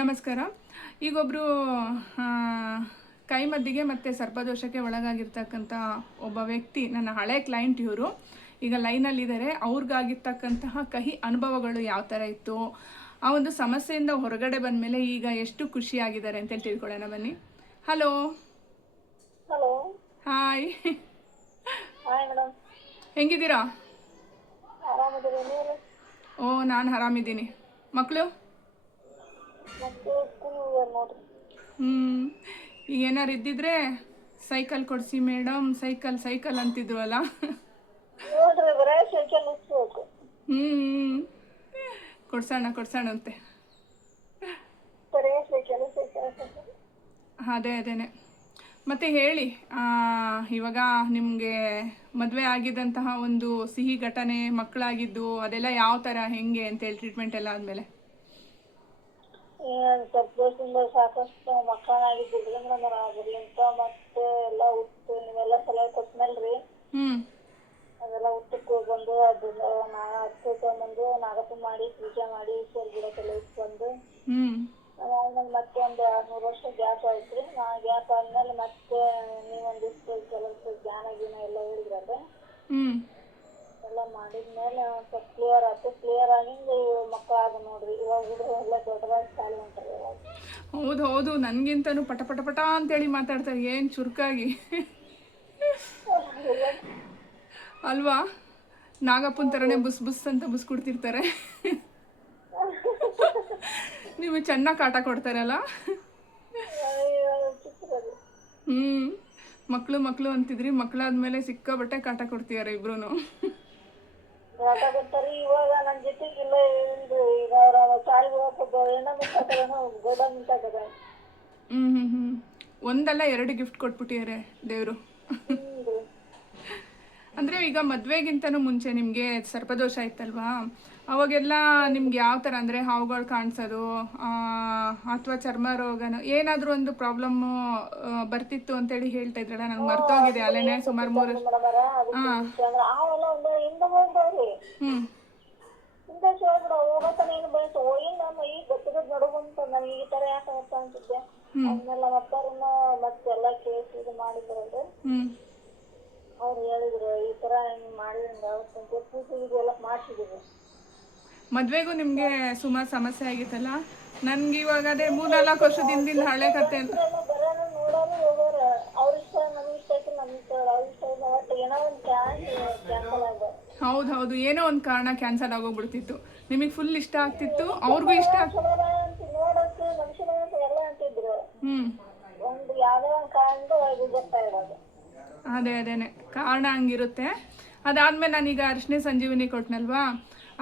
ನಮಸ್ಕಾರ. ಈಗೊಬ್ಬರು ಕೈಮದ್ದಿಗೆ ಮತ್ತು ಸರ್ಪದೋಷಕ್ಕೆ ಒಳಗಾಗಿರ್ತಕ್ಕಂಥ ಒಬ್ಬ ವ್ಯಕ್ತಿ, ನನ್ನ ಹಳೆ ಕ್ಲೈಂಟ್ ಇವರು, ಈಗ ಲೈನಲ್ಲಿದ್ದಾರೆ. ಅವ್ರಿಗಾಗಿರ್ತಕ್ಕಂತಹ ಕಹಿ ಅನುಭವಗಳು ಯಾವ ಥರ ಇತ್ತು, ಆ ಒಂದು ಸಮಸ್ಯೆಯಿಂದ ಹೊರಗಡೆ ಬಂದ ಮೇಲೆ ಈಗ ಎಷ್ಟು ಖುಷಿಯಾಗಿದ್ದಾರೆ ಅಂತೇಳಿ ತಿಳ್ಕೊಳ್ಳೋಣ ಬನ್ನಿ. Hello. Hello. Hi. Hi madam. ಹೆಂಗಿದ್ದೀರಾ? ಆರಾಮಿದ್ದೀರಿ ನೀವು? ಓ, ನಾನು ಆರಾಮಿದ್ದೀನಿ. ಮಕ್ಕಳು? ಮತ್ತೆ ಸ್ಕೂಲ್ ಹೋಗ್ಯಾರ ನೋಡ್ರಿ. ಈಗ ಏನಾರು ಇದ್ದಿದ್ರೆ ಸೈಕಲ್ ಕೊಡಿಸಿ ಮೇಡಮ್, ಸೈಕಲ್ ಸೈಕಲ್ ಅಂತಿದ್ರು ಅಲ್ಲ. ನೋಡ್ರಿ ಬರೇ ಸೈಕಲ್ ಉಳಿಸ್ಬೇಕು. ಕೊಡ್ಸೋಣಂತೆ. ಬರೇ ಸೈಕಲ್ ಸೈಕಲ್ ಸೈಕಲ್. ಅದೇನೆ. ಮತ್ತೆ ಹೇಳಿ, ಇವಾಗ ನಿಮಗೆ ಮದುವೆ ಆಗಿದ್ದಂತಹ ಒಂದು ಸಿಹಿ ಘಟನೆ, ಮಕ್ಕಳಾಗಿದ್ದು ಅದೆಲ್ಲ ಯಾವ ಥರ, ಹೆಂಗೆ ಅಂತೇಳಿ ಟ್ರೀಟ್ಮೆಂಟ್ ಎಲ್ಲ ಆದಮೇಲೆ? ಸ್ವಲ್ಪ ದಿವಸದಿಂದ ಸಾಕಷ್ಟು ಮಕ್ಕಳಾಗಿದ್ದಿಲ್ರಿ ಮೇಡಮ್. ಅದ್ರಲಿಂತ ಮತ್ತೆ ಎಲ್ಲ ಉಟ್ಟು ನೀವೆಲ್ಲ ಸಲಹೆ ಕೊಟ್ಮೇಲ್ರಿ ಅದೆಲ್ಲ ಉಟ್ಟಕ್ಕೆ ಬಂದು ಅದನ್ನ ಅಕ್ಕಿ ತಗೊಂಬಂದು ನಾಗಪ್ಪ ಮಾಡಿ ಪೂಜೆ ಮಾಡಿ ಸರ್ ಗಿಡಕ್ಕೆಲ್ಲ ಇಟ್ಕೊಂಡು ಆಮೇಲೆ ಮತ್ತೆ ಒಂದು 2-3 ವರ್ಷ ಗ್ಯಾಪ್ ಆಯ್ತ್ರಿ. ಗ್ಯಾಪ್ ಆದ್ಮೇಲೆ ಮತ್ತೆ ನೀವೊಂದಿಷ್ಟು ಕೆಲಸ ಜ್ಞಾನ ಗೀನ ಎಲ್ಲ ಹೇಳಿದ್ರಲ್ಲ, ಎಲ್ಲ ಮಾಡಿದ್ಮೇಲೆ ಸ್ವಲ್ಪ ಕ್ಲಿಯರ್ ಆಯ್ತು. ಕ್ಲಿಯರ್ ಆಗಿಂದ ಮಕ್ಕಳಾಗ ನೋಡ್ರಿ. ಇವಾಗ ಹುಡುಗರು ಎಲ್ಲ ದೊಡ್ಡದಾಗಿ ಸಾಲಿ ಹೊಂಟಾರೆ. ಇವಾಗ ಹೌದು, ನನಗಿಂತನೂ ಪಟ ಪಟ ಪಟ ಅಂತೇಳಿ ಮಾತಾಡ್ತಾರೆ, ಏನು ಚುರುಕಾಗಿ ಅಲ್ವಾ? ನಾಗಪ್ಪನ ಥರನೇ ಬುಸ್ ಬುಸ್ ಅಂತ ಬುಸ್ ಕೊಡ್ತಿರ್ತಾರೆ. ನೀವು ಚೆನ್ನಾಗಿ ಕಾಟ ಕೊಡ್ತಾರಲ್ಲ. ಮಕ್ಕಳು ಅಂತಿದ್ರಿ, ಮಕ್ಕಳಾದ್ಮೇಲೆ ಸಿಕ್ಕಾಬಟ್ಟೆ ಕಾಟ ಕೊಡ್ತೀಯಾರ ಇಬ್ರು. ಇವಾಗ ನನ್ನ ಜೊತೆಗೆ ಇಲ್ಲ ಈಗ ಅವ್ರ ಸಾಲಿಗೆ ಹೋಗ್ಬೋದು ಏನೋ ಮಿಂತಾಕದೇನೋ ಗೋಡ ಮಿಂತಾಕದ. ಒಂದಲ್ಲ 2 ಗಿಫ್ಟ್ ಕೊಟ್ಬಿಟ್ಟಿದ್ದಾರೆ ದೇವರು. ಅಂದರೆ ಈಗ ಮದುವೆಗಿಂತನೂ ಮುಂಚೆ ನಿಮಗೆ ಸರ್ಪದೋಷ ಇತ್ತಲ್ವಾ? ಅವಾಗೆಲ್ಲ ನಿಮ್ಗೆ ಯಾವ ಥರ ಅಂದರೆ ಹಾವುಗಳು ಕಾಣಿಸೋದು ಅಥವಾ ಚರ್ಮ ರೋಗನೋ ಏನಾದರೂ ಒಂದು ಪ್ರಾಬ್ಲಮ್ಮು ಬರ್ತಿತ್ತು ಅಂತೇಳಿ ಹೇಳ್ತಾ ಇದ್ರಲ್ಲ, ನಂಗೆ ಮರ್ತೋಗಿದೆ ಅಲ್ಲೇನೆ ಸುಮಾರು 3 ಅವ್ರು ಹೇಳಿದ್ರು ಈ ತರ ಹಿಂಗ್ ಮಾಡಿದ್ರಿಂದ ಪೂಜೆ ಎಲ್ಲ ಮಾಡ್ಸಿದ್ರು. ಮದ್ವೆಗೂ ನಿಮ್ಗೆ ಸುಮಾರು ಸಮಸ್ಯೆ ಆಗಿತ್ತಲ್ಲ. ನನ್ಗೆ ಇವಾಗ ಅದೇ 3-4 ವರ್ಷದ ಹಿಂದಿನ ಹಳೆ ಕತೆ ಅಂತ. ಹೌದು, ಏನೋ ಒಂದು ಕಾರಣ ಕ್ಯಾನ್ಸಲ್ ಆಗೋಗ್ಬಿಡ್ತಿತ್ತು. ನಿಮಗೆ ಫುಲ್ ಇಷ್ಟ ಆಗ್ತಿತ್ತು, ಅವ್ರಿಗೂ ಇಷ್ಟ ಅದೇನೆ ಕಾರಣ ಹಂಗಿರುತ್ತೆ. ಅದಾದ್ಮೇಲೆ ನಾನೀಗ ಅರಿಶಿನ ಸಂಜೀವಿನಿ ಕೊಟ್ನಲ್ವಾ,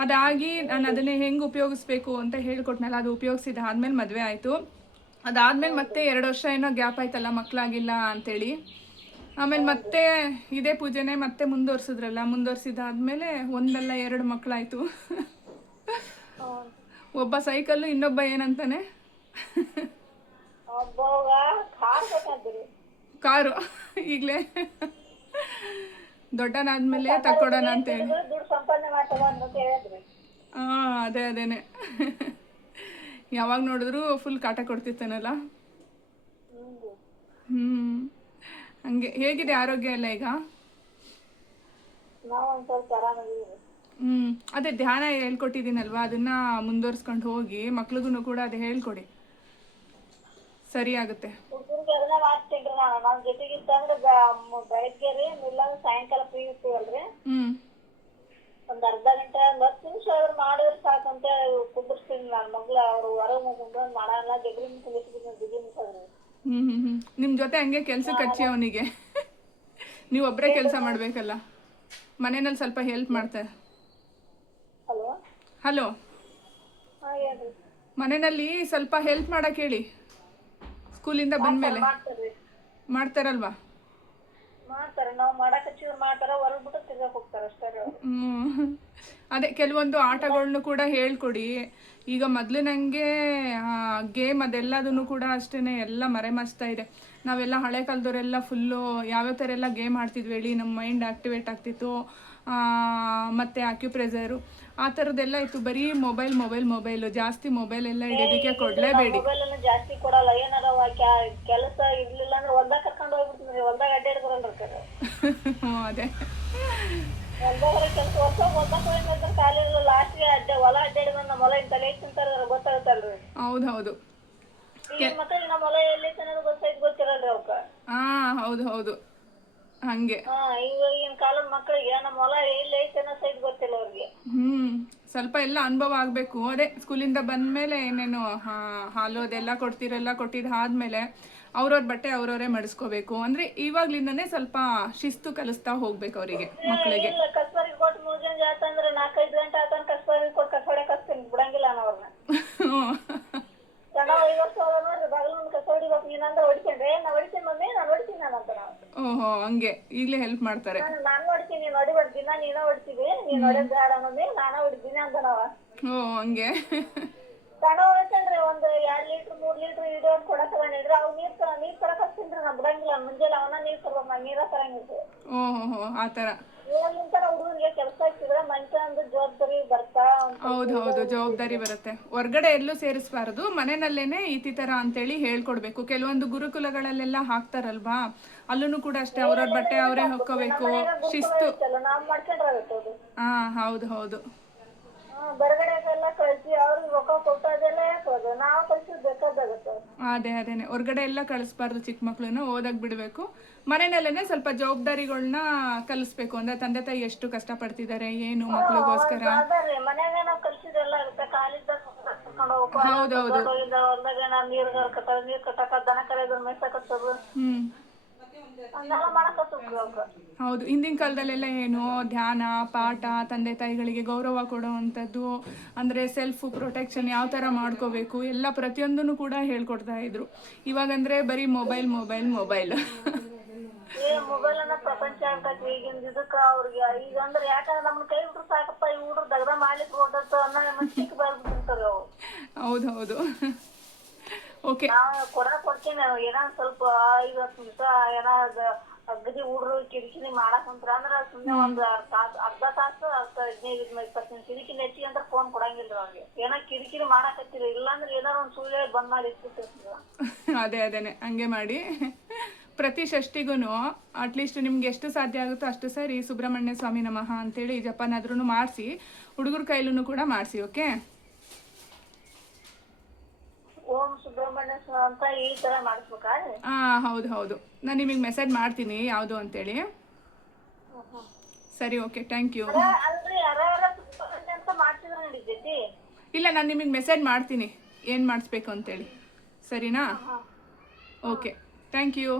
ಅದಾಗಿ ನಾನು ಅದನ್ನೇ ಹೆಂಗೆ ಉಪಯೋಗಿಸ್ಬೇಕು ಅಂತ ಹೇಳ್ಕೊಟ್ನಲ್ಲ, ಅದು ಉಪಯೋಗಿಸಿದಾದ್ಮೇಲೆ ಮದುವೆ ಆಯಿತು. ಅದಾದ್ಮೇಲೆ ಮತ್ತೆ 2 ವರ್ಷ ಏನೋ ಗ್ಯಾಪ್ ಆಯ್ತಲ್ಲ, ಮಕ್ಕಳಾಗಿಲ್ಲ ಅಂತೇಳಿ. ಆಮೇಲೆ ಮತ್ತೆ ಇದೇ ಪೂಜೆನೇ ಮತ್ತೆ ಮುಂದುವರ್ಸಿದಾದ್ಮೇಲೆ 1-2 ಮಕ್ಕಳಾಯ್ತು. ಒಬ್ಬ ಸೈಕಲ್ಲು, ಇನ್ನೊಬ್ಬ ಏನಂತಾನೆ ಕಾರು. ಈಗಲೇ ದೊಡ್ಡನಾದ್ಮೇಲೆ ತಕ್ಕೊಡೋಣ ಅಂತೇಳಿ. ಅದೇನೆ. ಯಾವಾಗ ನೋಡಿದ್ರು ಫುಲ್ ಕಾಟ ಕೊಡ್ತಿರ್ತಾನಲ್ಲ. ಹಂಗೆ. ಹೇಗಿದೆ ಆರೋಗ್ಯ ಎಲ್ಲ ಈಗ? ಅದೇ ಧ್ಯಾನ ಹೇಳ್ಕೊಟ್ಟಿದ್ದೀನಲ್ವಾ, ಅದನ್ನ ಮುಂದುವರ್ಸ್ಕೊಂಡು ಹೋಗಿ ಮಕ್ಳಿಗೂ ಕೂಡ ಅದೇ ಹೇಳ್ಕೊಡಿ, ಸರಿ ಆಗುತ್ತೆ. ಸಾಯಂಕಾಲ ಫ್ರೀ ಇರ್ತೀವಲ್ರಿ, ಒಂದ್ ಅರ್ಧ ಗಂಟೆ 10 ನಿಮಿಷ ಮಾಡಿದ್ರೆ ಸಾಕಂತ ಕುಂದಿರ್ತೀನಿ ನಾನು. ಮಗ್ಳು ಅವ್ರು ಹೊರಗೆ ಮುಂದೆ ಮಾಡಲ್ಲ, ಗೆಗ್ರಿ ನಿಮ್ ಜೊತೆ ಹಂಗೆ ಕೆಲ್ಸಕ್ಕೆ ಹಚ್ಚಿ ಅವನಿಗೆ. ನೀವು ಒಬ್ಬರೇ ಕೆಲಸ ಮಾಡ್ಬೇಕಲ್ಲ, ಮನೆಯಲ್ಲಿ ಸ್ವಲ್ಪ ಹೆಲ್ಪ್ ಮಾಡ್ತಾರೆ. ಹಲೋ, ಮನೆಯಲ್ಲಿ ಸ್ವಲ್ಪ ಹೆಲ್ಪ್ ಮಾಡಕ್ ಹೇಳಿ. ಸ್ಕೂಲಿಂದ ಬಂದ್ಮೇಲೆ ಮಾಡ್ತಾರಲ್ವಾ? ಅದೇ ಕೆಲವೊಂದು ಆಟಗಳನ್ನು ಕೂಡ ಹೇಳ್ಕೊಡಿ. ಈಗ ಮೊದಲು ನನಗೆ ಗೇಮ್ ಅದೆಲ್ಲದನ್ನು ಕೂಡ ಅಷ್ಟೇ ಎಲ್ಲ ಮರೆಮಾಚ್ತಾ ಇದೆ. ನಾವೆಲ್ಲ ಹಳೆ ಕಾಲದವರೆಲ್ಲ ಫುಲ್ಲು ಯಾವ್ಯಾವ ಥರ ಎಲ್ಲ ಗೇಮ್ ಆಡ್ತಿದ್ವಿ ಹೇಳಿ, ನಮ್ಮ ಮೈಂಡ್ ಆಕ್ಟಿವೇಟ್ ಆಗ್ತಿತ್ತು. ಮತ್ತು ಅಕ್ಯುಪ್ರೆಸರು ಆ ಥರದ್ದೆಲ್ಲ ಇತ್ತು. ಬರೀ ಮೊಬೈಲು ಜಾಸ್ತಿ ಮೊಬೈಲ್ ಎಲ್ಲ ಹಿಡಿಯೋದಕ್ಕೆ ಕೊಡಲೇಬೇಡಿ. ಮೊಬೈಲ್ ಅನ್ನು ಜಾಸ್ತಿ ಕೊಡಲ್ಲ. ಏನಾರ ಕೆಲಸ ಇರ್ಲಿಲ್ಲ ಅಂದ್ರೆ ಹೊಲ್ದಾಗ ಕರ್ಕೊಂಡು ಹೋಗ್ಬಿಡ್ತೀನಿ. ಹೊಲ್ದಾಗ ಅಡ್ಡಾಡ್ತಾರಲ್ರಿ ಅದೇ ಹೊಲ್ದಾಗ ಕೆಲಸ ಹೊಲ್ದಾಗ ಹೋಗಿದ್ರೆ ಕಾಲೇಜ್ ಲಾಸ್ಟ್ಗೆ ಹೊಲ ಅಡ್ಡಾಡಿದ್ರೆ ನಮ್ಮ ಹೊಲ ಇಂತ ಲೇಟ್ ತಿಂತಾರ ಗೊತ್ತಾಗುತ್ತಲ್ರಿ. ಹೌದು ಮತ್ತೆ ನಮ್ಮ ಹೊಲ ಎಲ್ಲಿ ಅನ್ನೋದು ಗೊತ್ತಿರಲ್ರಿ ಅವಕ್ಕ. ಹೌದು ಹಂಗೆ. ಇವಾಗಿನ ಕಾಲದ ಮಕ್ಕಳಿಗೆ ನಮ್ಮ ಹೊಲ ಎಲ್ಲಿ ಐತೆ ಅನ್ನೋ ಸೈಟ್ ಗೊತ್ತಿಲ್ಲ ಅವ್ರಿಗೆ. ಸ್ವಲ್ಪ ಎಲ್ಲ ಅನುಭವ ಆಗಬೇಕು. ಅದೇ ಸ್ಕೂಲಿಂದ ಬಂದಮೇಲೆ ಏನೇನು ಹಾಲು ಅದೆಲ್ಲ ಕೊಟ್ಟಿದ್ದು ಆದಮೇಲೆ ಅವ್ರವ್ರ ಬಟ್ಟೆ ಅವ್ರವರೇ ಮಡಿಸ್ಕೋಬೇಕು. ಅಂದರೆ ಇವಾಗ್ಲಿಂದನೇ ಸ್ವಲ್ಪ ಶಿಸ್ತು ಕಲಿಸ್ತಾ ಹೋಗ್ಬೇಕು ಅವರಿಗೆ, ಮಕ್ಕಳಿಗೆ. ಕಸ್ಬಾರಿಗೆ ಕೊಟ್ಟು ಮುಂಜಾನೆ ಆತಂದ್ರೆ 4-5 ಗಂಟೆ ಆತಂದ್ರೆ ಕಸ್ಬಾರಿಗೆ ಕೊಟ್ಟು ಕಸೋಡೆ ಕಸ್ತೀನಿ ಬಿಡಂಗಿಲ್ಲ ಅವ್ರನ್ನ. ಸಣ್ಣ 5 ವರ್ಷ ನೋಡ್ರಿ ಬಾಗಿಲು ಮುಂದೆ ಕಸ ಹೊಡಿಬೇಕು ನೀನಂದ್ರೆ ಹೊಡಿಕೊಂಡ್ರೆ ನಾ ಹೊಡಿತೀನಿ ಮಮ್ಮಿ ನಾನು ಹೊಡಿತೀನಿ ಅಂತ ನಾವು. ಓಹೋ ಹಂಗೆ ಈಗಲೇ ಹೆಲ್ಪ್ ಮಾಡ್ತಾರೆ. ನಾನು ಹೊಡಿತೀನಿ ನೀನು ಹೊಡಿಬಾರ್ದು ದಿನ ನೀನ ಹೊಡಿತೀವಿ ನೀನು ಹೊಡೆದ್ ಬೇಡ ಮಮ್ಮಿ ನಾನು ಹೊಡಿತೀನಿ ಅಂತ ನಾವ. ಹಂಗೆ ಸಣ್ಣ ಹೊಡಿತಂದ್ರೆ ಒಂದು 2 ಲೀಟ್ರ್ 3 ಲೀಟ್ರ್ ಹಿಡಿಯೋ ಕೊಡಕ್ ತಗೊಂಡಿದ್ರೆ ಅವ್ ನೀರ್ ತರಕ್ ಹಚ್ತೀನಿ ನಾ ಬಿಡಂಗಿಲ್ಲ. ಮುಂಜಾನೆ ಅವನ ನೀರ್ ತರ್ಬೇಕು ನಾ ನೀರ ತರಂಗಿತ್ತು. ಓಹೋ ಆ ಥರ. ಇವಾಗಿಂತ ಹುಡುಗನಿಗೆ ಕೆಲಸ ಹಾಕಿದ್ರೆ ಮನುಷ್ಯಂದು ಜವಾಬ್ದಾರಿ ಬರ್ತಾ. ಹೌದು ಜವಾಬ್ದಾರಿ ಬರುತ್ತೆ. ಹೊರ್ಗಡೆ ಎಲ್ಲೂ ಸೇರಿಸಬಾರದು, ಮನೆಯಲ್ಲೇನೆ ಈ ಥರ ಅಂತೇಳಿ ಹೇಳ್ಕೊಡ್ಬೇಕು. ಕೆಲವೊಂದು ಗುರುಕುಲಗಳಲ್ಲೆಲ್ಲ ಹಾಕ್ತಾರಲ್ವಾ, ಅಲ್ಲೂ ಕೂಡ ಅಷ್ಟೇ ಅವ್ರವ್ರ ಬಟ್ಟೆ ಅವರೇ ಹಾಕೋಬೇಕು, ಶಿಸ್ತು. ನಾವ್ ಮಾಡ್ಕೊಂಡ್ರಾಗತ್ತೆ ಅದು. ಹೌದು ಹೊರಗಡೆಗೆಲ್ಲ ಕಳ್ಸಿ ಅವ್ರಿಗೆ ರೊಕ್ಕ ಕೊಟ್ಟು ಅದೆಲ್ಲ ಯಾಕೋದು ನಾವು ಕಳ್ಸಿದ್ ಬೇಕಾದಾಗತ್ತೆ. ಅದೇನೆ ಹೊರ್ಗಡೆ ಎಲ್ಲ ಕಳಿಸ್ಬಾರ್ದು. ಚಿಕ್ಕ ಮಕ್ಳನ್ನ ಓದಕ್ ಬಿಡ್ಬೇಕು. ಮನೆಯಲ್ಲೇನೆ ಸ್ವಲ್ಪ ಜವಾಬ್ದಾರಿಗಳನ್ನ ಕಲಿಸ್ಬೇಕು. ಅಂದ್ರೆ ತಂದೆ ತಾಯಿ ಎಷ್ಟು ಕಷ್ಟ ಪಡ್ತಿದ್ದಾರೆ ಏನು ಮಕ್ಳಿಗೋಸ್ಕರ. ಮನ್ಯಾಗ ನಾವ್ ಕಲ್ಸಿದೆಲ್ಲ ಇರುತ್ತೆ. ಕಾಲಿದ್ದ ಕರ್ಕೊಂಡು ಹೋಗ್ಬೇಕು. ಹೊಲ್ದಾಗ ನೀರ್ ಕಟ್ಟಕ ದನ ಕರೆಯೋದು ಮೇಯ್ಸಕತ್ತದು ಅದೆಲ್ಲ ಮಾಡಕತ್ತ. ಹೌದು ಹಿಂದಿನ ಕಾಲದಲ್ಲೆಲ್ಲ ಏನು ಧ್ಯಾನ ಪಾಠ, ತಂದೆ ತಾಯಿಗಳಿಗೆ ಗೌರವ ಕೊಡುವಂಥದ್ದು, ಅಂದರೆ ಸೆಲ್ಫ್ ಪ್ರೊಟೆಕ್ಷನ್ ಯಾವ ಥರ ಮಾಡ್ಕೋಬೇಕು ಎಲ್ಲ ಪ್ರತಿಯೊಂದನ್ನು ಕೂಡ ಹೇಳ್ಕೊಡ್ತಾ ಇದ್ರು. ಇವಾಗಂದ್ರೆ ಬರೀ ಮೊಬೈಲ್. ಮೊಬೈಲ್ ಅನ್ನ ಪ್ರಪಂಚ ಆಗ್ತೈತಿ ಈಗಿನ ಇದಕ್ಕ ಅವ್ರಿಗೆ. ಈಗ ಅಂದ್ರೆ ಯಾಕಂದ್ರೆ ನಮ್ಮನ್ನ ಕೈ ಬಿಟ್ರು ಸಾಕಪ್ಪ ಈ ಹುಡ್ರು ದಗದ ಮಾಡ್ಲಿಕ್ಕೆ ಹೋದತ್ತು ಅನ್ನೋ ಮನಸ್ಸಿಗೆ ಬರ್ಬಿಟ್ಟಿರ್ತಾರೆ ಅವು. ಹೌದು ಓಕೆ. ನಾವು ಕೊಡ್ತೀನಿ ಏನೋ ಸ್ವಲ್ಪ 5-10 ನಿಮಿಷ ಏನೋ ಅಗದಿ ಹುಡ್ರು ಕಿರಿಕಿರಿ ಮಾಡಕ್ ಕುಂತ್ರ ಅಂದ್ರ ಸುಮ್ನೆ ಒಂದು ಅರ್ಧ ತಾಸು 15-20 ನಿಮಿಷ ಕಿರಿಕಿರಿ ಹೆಚ್ಚಿಗೆ ಅಂತ ಫೋನ್ ಕೊಡಂಗಿಲ್ಲ ಅವ್ರಿಗೆ. ಏನೋ ಕಿರಿಕಿರಿ ಮಾಡಕತ್ತೀರಿ ಇಲ್ಲಾಂದ್ರೆ ಏನಾರ ಒಂದ್ ಸುಳ್ಳು ಬಂದ್ ಮಾಡಿ ಇರ್ತಿರ್ತೀರ. ಅದೇನೆ ಹಂಗೆ ಮಾಡಿ. ಪ್ರತಿ ಷಷ್ಠಿಗೂ ಅಟ್ಲೀಸ್ಟ್ ನಿಮ್ಗೆ ಎಷ್ಟು ಸಾಧ್ಯ ಆಗುತ್ತೋ ಅಷ್ಟು ಸರಿ ಸುಬ್ರಹ್ಮಣ್ಯ ಸ್ವಾಮಿ ನಮಃ ಅಂತೇಳಿ ಜಪನಾದ್ರೂ ಮಾಡಿಸಿ, ಹುಡುಗರ ಕೈಲೂ ಕೂಡ ಮಾಡಿಸಿ. ಓಕೆ. ಓಂ ಸುಬ್ರಹ್ಮಣ್ಯ ಅಂತ ಈ ತರ ಮಾಡಿಸ್ಬೇಕಾ? ಹೌದು ನಾನು ನಿಮಗೆ ಮೆಸೇಜ್ ಮಾಡ್ತೀನಿ ಯಾವುದು ಅಂತೇಳಿ. ಸರಿ ಓಕೆ ಥ್ಯಾಂಕ್ ಯು. ಇಲ್ಲ ನಾನು ನಿಮಗೆ ಮೆಸೇಜ್ ಮಾಡ್ತೀನಿ ಏನು ಮಾಡಿಸ್ಬೇಕು ಅಂತೇಳಿ. ಸರಿನಾ? Okay thank you.